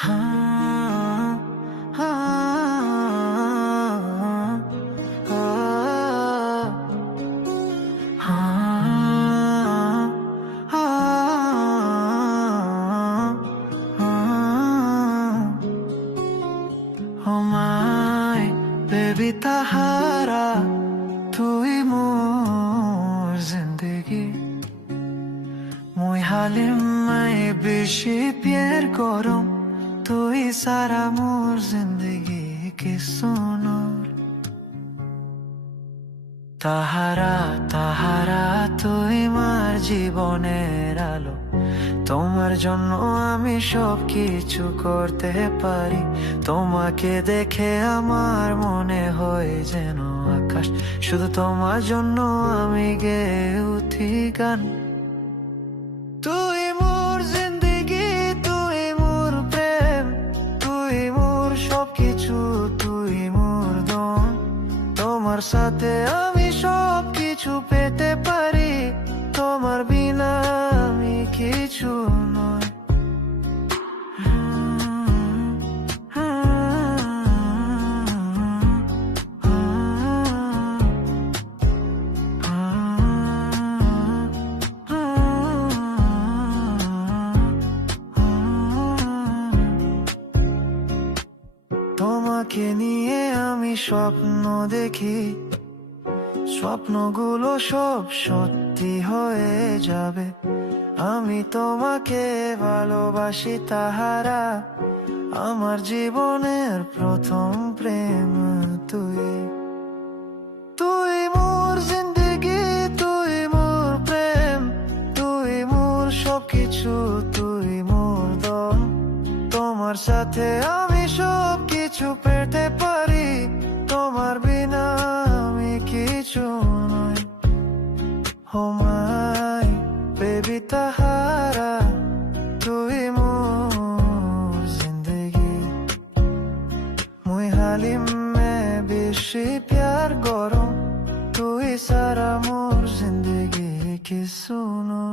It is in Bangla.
हाँ, हाँ, हाँ, Oh my baby তাহারা তুই মোর জিন্দগি মুই হালিম মাই বেশি প্যার করম তুই সারা মোর জিন্দগি কে সোনর তাহারা তাহারা তুই মার জীবনের আলো তোমার জন্য আমি সব কিছু করতে পারি তোমাকে দেখে আমার মনে হয় যেন আকাশ শুধু তোমার জন্য আমি গেয়ে উঠি গান তুই মোর জিন্দগি তুই মোর প্রেম তুই মোর সব কিছু তুই মোর দম তোমার সাথে আমি সব কিছু পেতে পারি তোমার বিনা আমি কিছু নয় তোমাকে নিয়ে আমি স্বপ্ন দেখি স্বপ্নগুলো সব সত্যি হয়ে যাবে আমি তোমাকে ভালোবাসি তাহারা আমার জীবনের প্রথম প্রেম তুই তুই মোর জিন্দগি তুই মোর প্রেম তুই মোর সব কিছু তুই মোর দম তোমার সাথে আমি সব কিছু পেতে পারি তোমার বিনা আমি কিছু নয় ও মাই বেবি তাহারা তুই মোর জিন্দগি মুই হালিম মে বেশি প্যার গরম তুই সারা মোর জিন্দগি কি সুনো